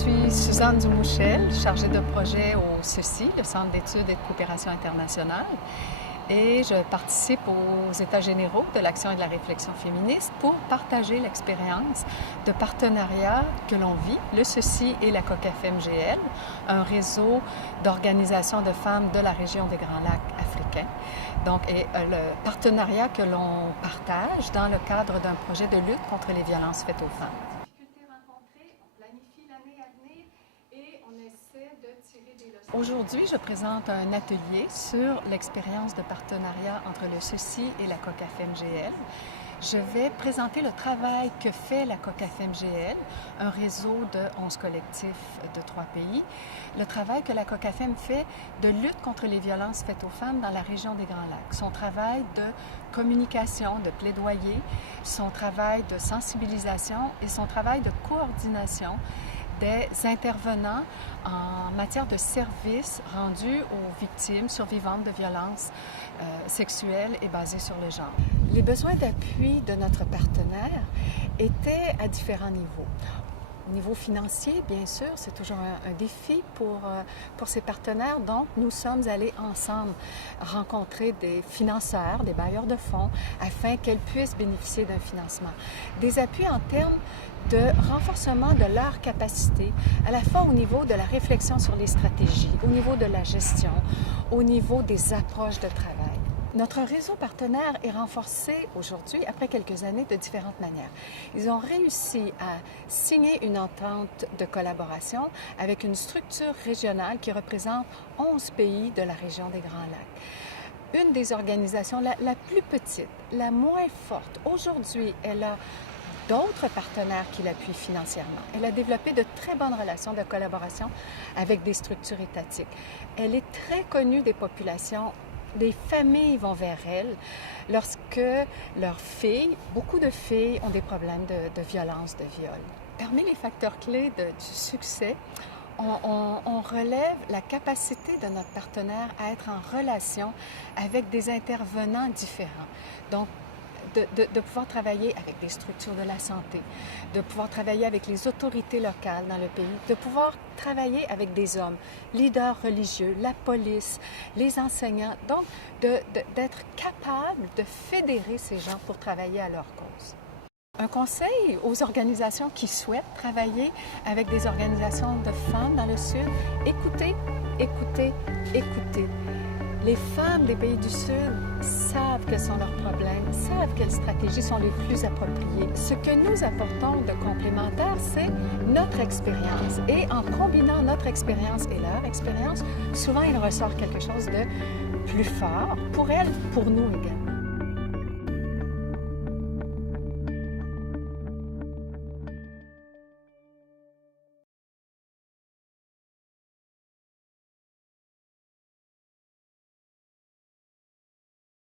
suis Suzanne Dumouchel, chargée de projet au CECI, le Centre d'études et de coopération internationale. Et je participe aux États généraux de l'action et de la réflexion féministe pour partager l'expérience de partenariat que l'on vit, le CECI et la COCAFEM-GL, un réseau d'organisations de femmes de la région des Grands Lacs africains. Donc, le partenariat que l'on partage dans le cadre d'un projet de lutte contre les violences faites aux femmes. Aujourd'hui, je présente un atelier sur l'expérience de partenariat entre le CECI et la COCAFEM-GL. Je vais présenter le travail que fait la COCAFEM-GL, un réseau de 11 collectifs de 3 pays, le travail que la COCAFEM fait de lutte contre les violences faites aux femmes dans la région des Grands Lacs, son travail de communication, de plaidoyer, son travail de sensibilisation et son travail de coordination des intervenants en matière de services rendus aux victimes survivantes de violences sexuelles et basées sur le genre. Les besoins d'appui de notre partenaire étaient à différents niveaux. Au niveau financier, bien sûr, c'est toujours un défi pour ces partenaires. Donc, nous sommes allés ensemble rencontrer des financeurs, des bailleurs de fonds, afin qu'elles puissent bénéficier d'un financement. Des appuis en termes de renforcement de leur capacité, à la fois au niveau de la réflexion sur les stratégies, au niveau de la gestion, au niveau des approches de travail. Notre réseau partenaire est renforcé aujourd'hui, après quelques années, de différentes manières. Ils ont réussi à signer une entente de collaboration avec une structure régionale qui représente 11 pays de la région des Grands Lacs. Une des organisations la plus petite, la moins forte, aujourd'hui, elle a d'autres partenaires qui l'appuient financièrement. Elle a développé de très bonnes relations de collaboration avec des structures étatiques. Elle est très connue des populations. Les familles vont vers elle lorsque leurs filles, beaucoup de filles ont des problèmes de violence, de viol. Parmi les facteurs clés du succès, on relève la capacité de notre partenaire à être en relation avec des intervenants différents. Donc, de pouvoir travailler avec des structures de la santé, de pouvoir travailler avec les autorités locales dans le pays, de pouvoir travailler avec des hommes, leaders religieux, la police, les enseignants, donc d'être capable de fédérer ces gens pour travailler à leur cause. Un conseil aux organisations qui souhaitent travailler avec des organisations de femmes dans le Sud, écoutez, écoutez, écoutez. Les femmes des pays du Sud savent quels sont leurs problèmes, savent quelles stratégies sont les plus appropriées. Ce que nous apportons de complémentaire, c'est notre expérience. Et en combinant notre expérience et leur expérience, souvent il ressort quelque chose de plus fort pour elles, pour nous également.